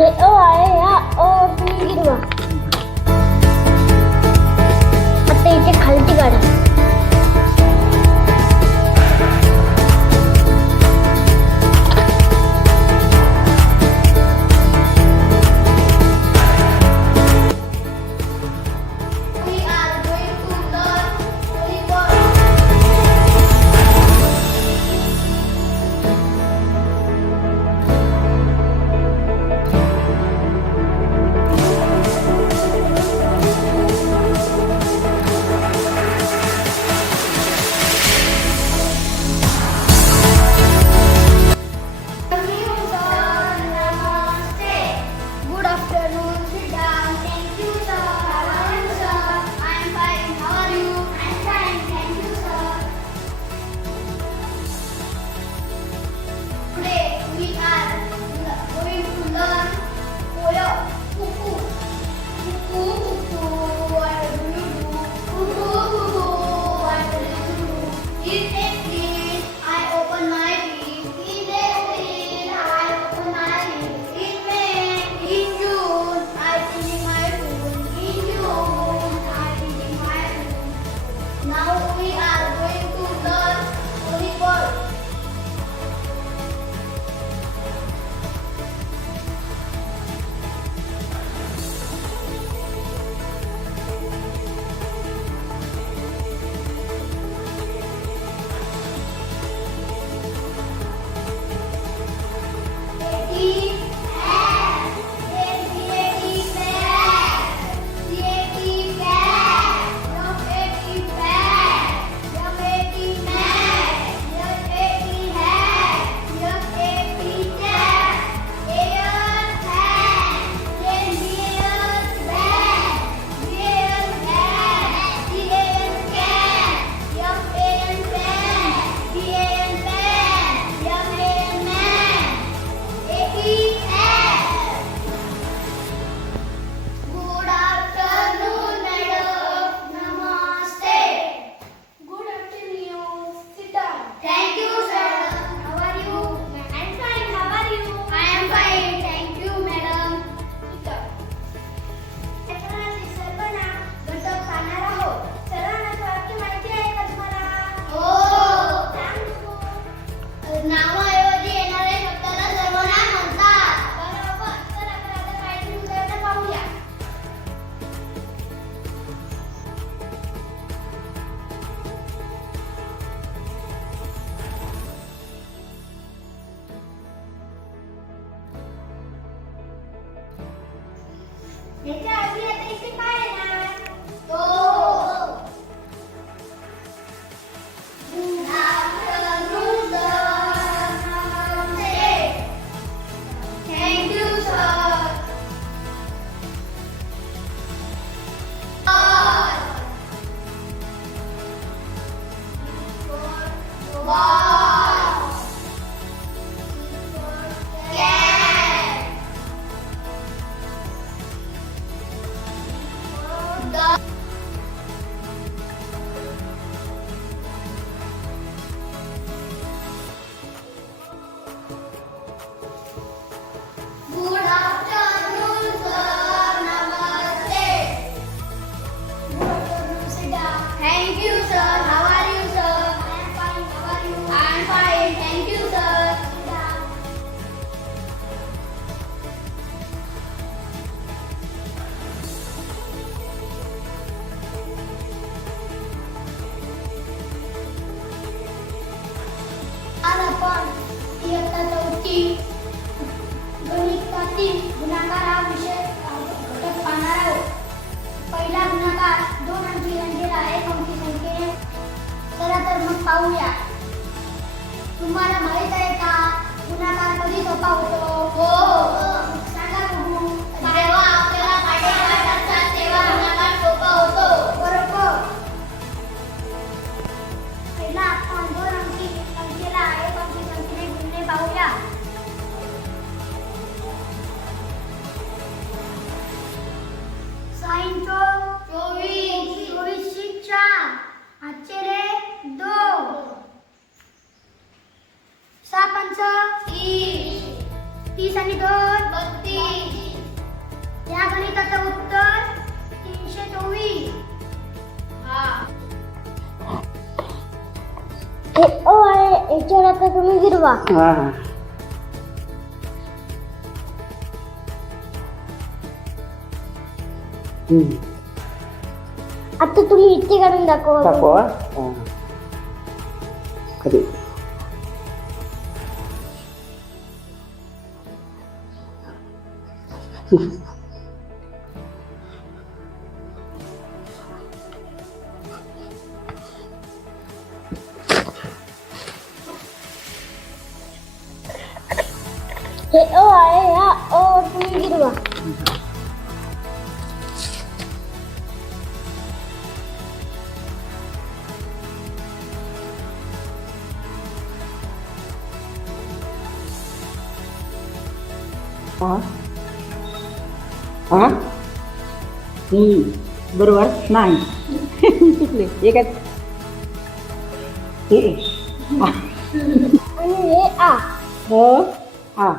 어아야 어 빌리마 아, 어, 아빠 이제 갈지 가라. এটা God. तीन गुणाकार हा विषय पाहणार आहोत. पहिला गुणाकार दोन अंकी संख्येला एक अंकी संख्येने. चला तर मग पाहूया. तुम्हाला माहीत आहे का गुणाकार कधी सोपा होतो? हो, हो. सांगा बघू जेव्हा तेव्हा गुणाकार सोपा होतो. बरोबर. आपण दोन अंकी संख्येला एक अंकी संख्येने पाहूया. तीस. आणि दोन बत्तीस. या गणिताचं उत्तर तीनशे चोवीस. ओ आहे याच्यावर तुम्ही गिरवा आता तुम्ही इथे काढून दाखवा. दाखवा. हे ओ आहे हा ओ तुम्ही गिरवा हा हा. बरोबर. नाही. चुकले. हे काय? हे. हे आ. अ आ.